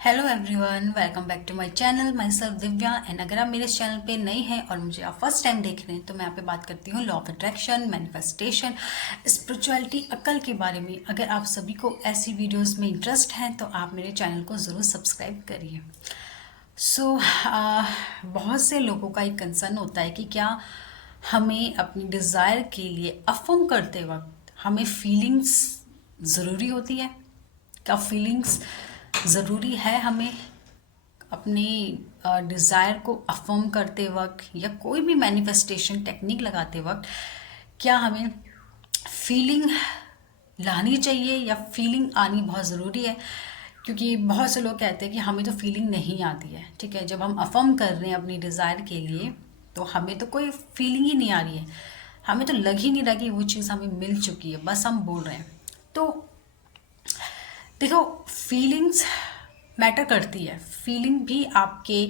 Hello everyone, welcome back to my channel. Myself Divya. And अगर आप मेरे channel पे नए हैं और मुझे आप फर्स्ट टाइम देख रहे हैं तो मैं यहाँ पे बात करती हूँ law of attraction, manifestation, spirituality, अक्ल के बारे में। अगर आप सभी को ऐसी वीडियोस में इंटरेस्ट है तो आप मेरे चैनल को ज़रूर सब्सक्राइब करिए। सो बहुत से लोगों का एक कंसर्न होता है कि क्या हमें अपनी डिज़ायर के लिए अफर्म करते वक्त हमें फीलिंग्स ज़रूरी होती है? क्या फीलिंग्स ज़रूरी है हमें अपने डिज़ायर को अफर्म करते वक्त या कोई भी मैनिफेस्टेशन टेक्निक लगाते वक्त? क्या हमें फीलिंग लानी चाहिए या फीलिंग आनी बहुत ज़रूरी है? क्योंकि बहुत से लोग कहते हैं कि हमें तो फीलिंग नहीं आती है। ठीक है, जब हम अफर्म कर रहे हैं अपनी डिज़ायर के लिए तो हमें तो कोई फीलिंग ही नहीं आ रही है, हमें तो लग ही नहीं रहा कि वो चीज़ हमें मिल चुकी है, बस हम बोल रहे हैं। तो देखो, फीलिंग्स मैटर करती है। फीलिंग भी आपके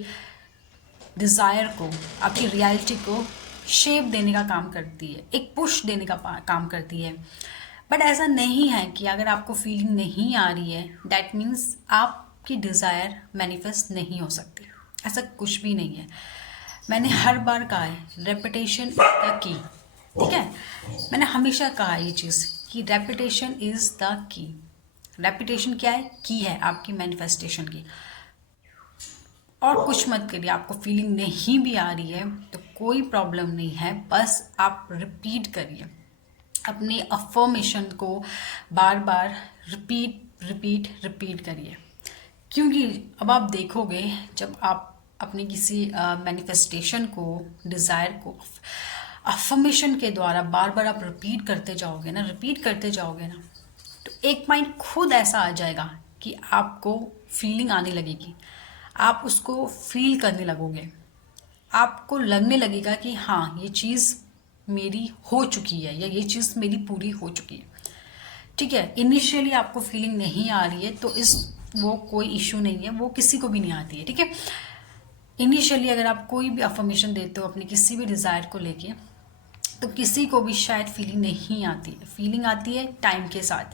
डिज़ायर को, आपकी रियलिटी को शेप देने का काम करती है, एक पुश देने का काम करती है। बट ऐसा नहीं है कि अगर आपको फीलिंग नहीं आ रही है दैट मीन्स आपकी डिज़ायर मैनिफेस्ट नहीं हो सकती। ऐसा कुछ भी नहीं है। मैंने हर बार कहा है, रेपिटेशन इज द की। ठीक है, मैंने हमेशा कहा ये चीज़ कि repetition is the key. Repetition क्या है? की है आपकी मैनिफेस्टेशन की। और कुछ मत करिए। आपको फीलिंग नहीं भी आ रही है तो कोई प्रॉब्लम नहीं है, बस आप रिपीट करिए अपने अफर्मेशन को, बार बार रिपीट रिपीट रिपीट करिए। क्योंकि अब आप देखोगे, जब आप अपने किसी मैनिफेस्टेशन को, डिज़ायर को अफर्मेशन के द्वारा बार बार आप रिपीट करते जाओगे ना, रिपीट करते जाओगे ना, तो एक माइंड खुद ऐसा आ जाएगा कि आपको फीलिंग आने लगेगी, आप उसको फील करने लगोगे, आपको लगने लगेगा कि हाँ ये चीज़ मेरी हो चुकी है या ये चीज़ मेरी पूरी हो चुकी है। ठीक है, इनिशियली आपको फीलिंग नहीं आ रही है तो इस वो कोई इशू नहीं है, वो किसी को भी नहीं आती है। ठीक है, इनिशियली अगर आप कोई भी अफर्मेशन देते हो अपनी किसी भी डिज़ायर को लेके तो किसी को भी शायद फीलिंग नहीं आती है। फीलिंग आती है टाइम के साथ,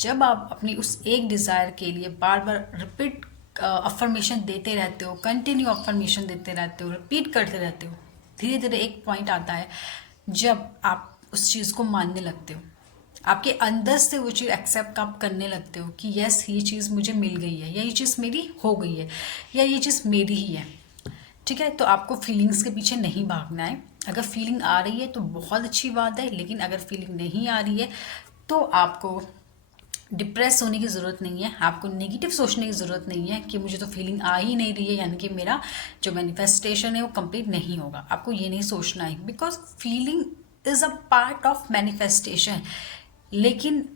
जब आप अपनी उस एक डिज़ायर के लिए बार बार रिपीट अफर्मेशन देते रहते हो, कंटिन्यू अफर्मेशन देते रहते हो, रिपीट करते रहते हो। धीरे धीरे एक पॉइंट आता है जब आप उस चीज़ को मानने लगते हो, आपके अंदर से वो चीज़ एक्सेप्ट आप करने लगते हो कि यस ये चीज़ मुझे मिल गई है, या ये चीज़ मेरी हो गई है, या ये चीज़ मेरी ही है। ठीक है, तो आपको फीलिंग्स के पीछे नहीं भागना है। अगर फीलिंग आ रही है तो बहुत अच्छी बात है, लेकिन अगर फीलिंग नहीं आ रही है तो आपको डिप्रेस होने की ज़रूरत नहीं है, आपको नेगेटिव सोचने की ज़रूरत नहीं है कि मुझे तो फीलिंग आ ही नहीं रही है यानी कि मेरा जो मैनिफेस्टेशन है वो कंप्लीट नहीं होगा। आपको ये नहीं सोचना है, because feeling is a part of manifestation, लेकिन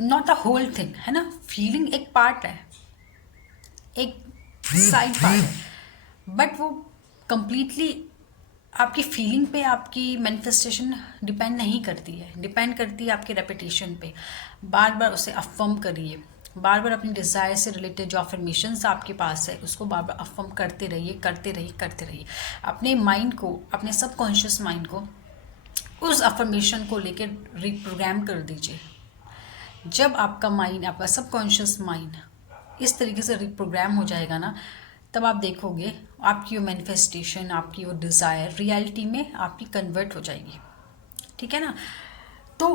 नॉट अ होल थिंग, है ना। फीलिंग एक पार्ट है, एक साइड पार्ट है, बट वो कंप्लीटली आपकी फीलिंग पे आपकी मैनिफेस्टेशन डिपेंड नहीं करती है, डिपेंड करती है आपके रेपिटेशन पे। बार बार उसे अफर्म करिए, बार बार अपनी डिज़ायर से रिलेटेड जो अफर्मेशंस आपके पास है उसको बार बार अफर्म करते रहिए, करते रहिए, करते रहिए। अपने माइंड को, अपने सबकॉन्शियस माइंड को उस अफर्मेशन को लेकर रिप्रोग्राम कर दीजिए। जब आपका माइंड, आपका सबकॉन्शियस माइंड इस तरीके से रिप्रोग्राम हो जाएगा ना, तब आप देखोगे आपकी वो मैनिफेस्टेशन, आपकी वो डिज़ायर रियलिटी में आपकी कन्वर्ट हो जाएगी। ठीक है ना। तो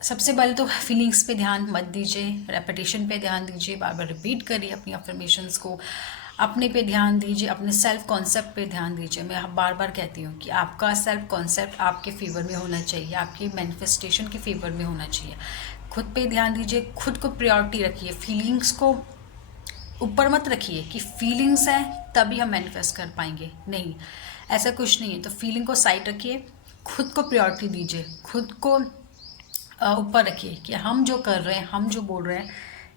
सबसे पहले तो फीलिंग्स पे ध्यान मत दीजिए, रेपिटेशन पे ध्यान दीजिए, बार बार रिपीट करिए अपनी अफर्मेशंस को। अपने पे ध्यान दीजिए, अपने सेल्फ कॉन्सेप्ट पे ध्यान दीजिए। मैं बार बार कहती हूँ कि आपका सेल्फ कॉन्सेप्ट आपके फेवर में होना चाहिए, आपके मैनिफेस्टेशन के फेवर में होना चाहिए। खुद पे ध्यान दीजिए, खुद को प्रायोरिटी रखिए, फीलिंग्स को ऊपर मत रखिए कि फीलिंग्स हैं तभी हम मैनिफेस्ट कर पाएंगे, नहीं, ऐसा कुछ नहीं है। तो फीलिंग को साइड रखिए, खुद को प्रायोरिटी दीजिए, खुद को ऊपर रखिए कि हम जो कर रहे हैं, हम जो बोल रहे हैं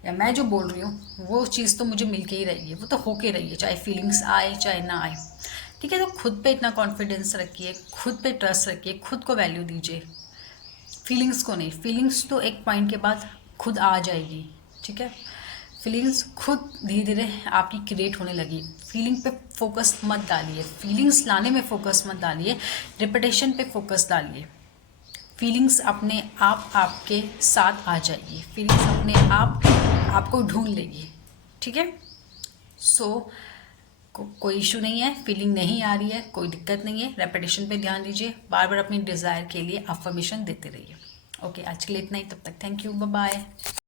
या मैं जो बोल रही हूँ वो चीज़ तो मुझे मिल के ही रहेगी, वो तो होके रही है, चाहे फीलिंग्स आए चाहे ना आए। ठीक है, तो खुद पे इतना कॉन्फिडेंस रखिए, खुद पे ट्रस्ट रखिए, खुद को वैल्यू दीजिए, फीलिंग्स को नहीं। फीलिंग्स तो एक पॉइंट के बाद खुद आ जाएगी। ठीक है, फीलिंग्स खुद धीरे धीरे आपकी क्रिएट होने लगी। फीलिंग पे फोकस मत डालिए, फीलिंग्स लाने में फोकस मत डालिए, रिपीटेशन पे फोकस डालिए। फीलिंग्स अपने आप आपके साथ आ जाएगी, फीलिंग्स अपने आप आपको ढूंढ लेगी। ठीक है, सो कोई इशू नहीं है, फीलिंग नहीं आ रही है, कोई दिक्कत नहीं है, रेपिटेशन पे ध्यान दीजिए, बार बार अपनी डिज़ायर के लिए अफर्मेशन देते रहिए। ओके, आज के लिए इतना ही, तब तक थैंक यू, बाय बाय।